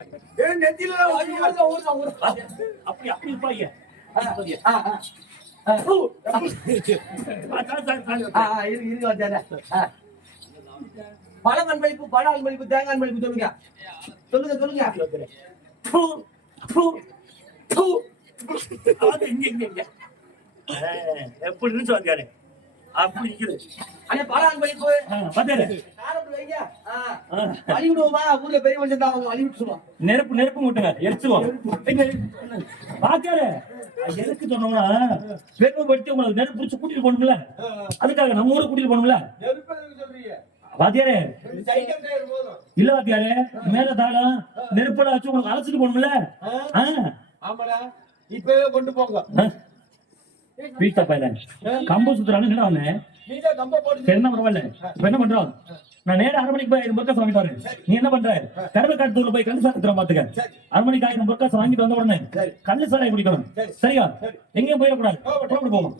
நெத்தியில அப்படி அப்படி இருப்பாங்க. பழ அன்பளிப்பு, பழ அன்பளிப்பு, தேங்காய் அன்பளிப்பு சொல்லுங்க. சொல்லுங்க சொல்லுங்க. எப்படி இருந்து வாத்தியாரே? அப்படி இருக்குது. அண்ணே பழ அன்பளிப்பு வாத்தியாரே வழி விடுவோமா? ஊர்ல பெரிய மனுஷன் தான், அவங்க வழி விட்டு சொல்லுவோம். நெருப்பு நெருப்பு மூட்டுங்க, எரிச்சுவோம். வாத்தியாரே எதுக்கு சொன்னோம்னா, பெருமைப்படுத்தி உங்களுக்கு நெருப்பு பிடிச்சு கூட்டிட்டு போகணும்ல, அதுக்காக நம்ம ஊருக்கு கூட்டிட்டு போகணும்ல. வாத்தியாரே இல்ல வாத்தியாரே, மேல தாளம் நெருப்பட வச்சு உங்களுக்கு அழைச்சிட்டு போகணும்ல. ஆமாடா, இப்பவே கொண்டு போங்க. வீட்டா பையன் கம்பு சுத்துறான்னு என்ன அவனு என்ன பரவாயில்ல. இப்ப என்ன பண்றோம்? நான் நேரம் 6 மணிக்கு போய் 5 பொற்காசு வாங்கிட்டு வரேன். நீ என்ன பண்ற? கடமை காட்டுல போய் கல்லு சாத்திரம் பாத்துக்க. 6 மணிக்கு 1000 பொற்காசு வாங்கிட்டு வந்த உடனே கல்லு சாராய குடிக்கணும். சரியா? எங்கேயும் போயிடக்கூடாது. போகும்.